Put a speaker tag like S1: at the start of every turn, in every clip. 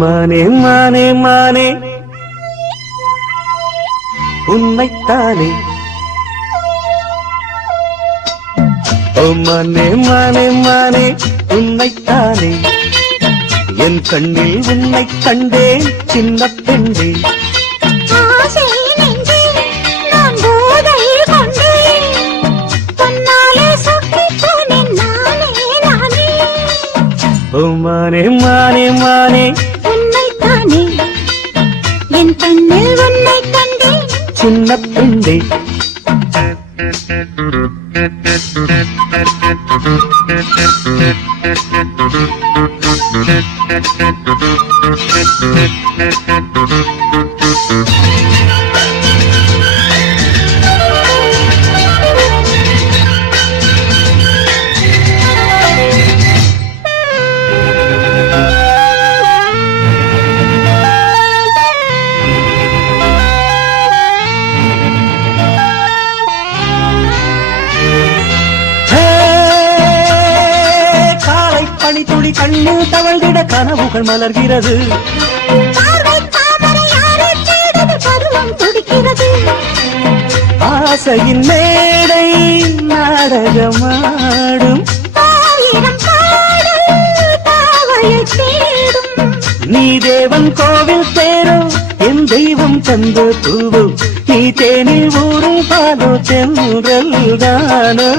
S1: மானே மானே மானே. உன்னைத்தானே ஓ மானே மானே மானே உன்னைத்தானே என் கண்ணில் உன்னை கண்டேன் சின்ன பெண்ணே. ஓ மானே மானே மானே.
S2: உன்னைத்தானே. என் கண்ணில் உன்னைக் கண்டேன்.
S1: சின்ன பெண்ணே. ஹே, பனி துளி கண்ணில் தவழ்ந்திட கனவுகள் மலர்கிறது. ஆசையின் மேடை நாடகமாடும். நீ தேவன் கோவில் தேரோ என் தெய்வம் தந்த பூவோ நீ தேனில் ஊரும் பாலோ தென்றல் தானோ?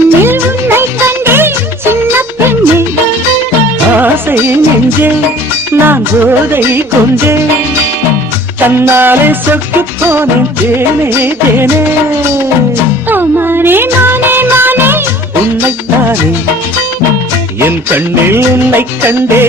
S2: கண்ணில் உன்னைக் கண்டேன் சின்ன பெண்ணே
S1: ஆசை நெஞ்சே நான் போதை கொண்டே தன்னாலே சொக்கு போனேன் தேனே தேனே.
S2: ஓ மானே மானே மானே
S1: உன்னைத்தானே. என் கண்ணில் உன்னை கண்டே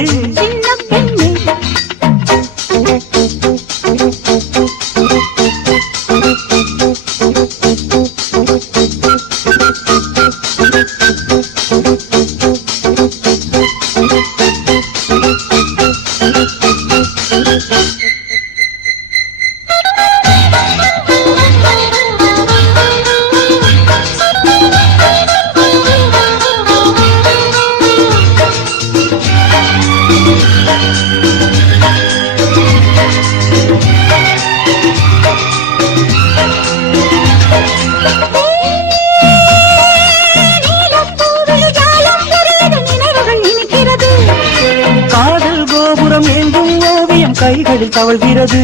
S1: கைகளில் தவழ்கிறது.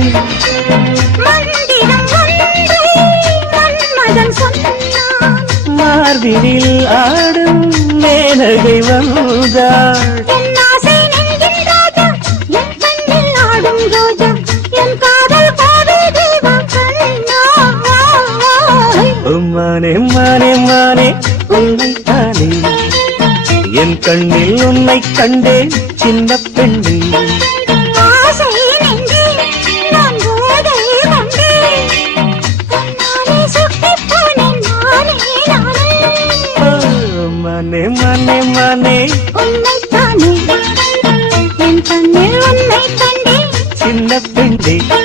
S1: மார்பினில் ஆடும் மேனகை வந்தாள். மானே மானே மானே உன்னை தானே. என் கண்ணில் உன்னை கண்டேன் சின்ன பெண்ணே.
S2: உன்னைத்தானே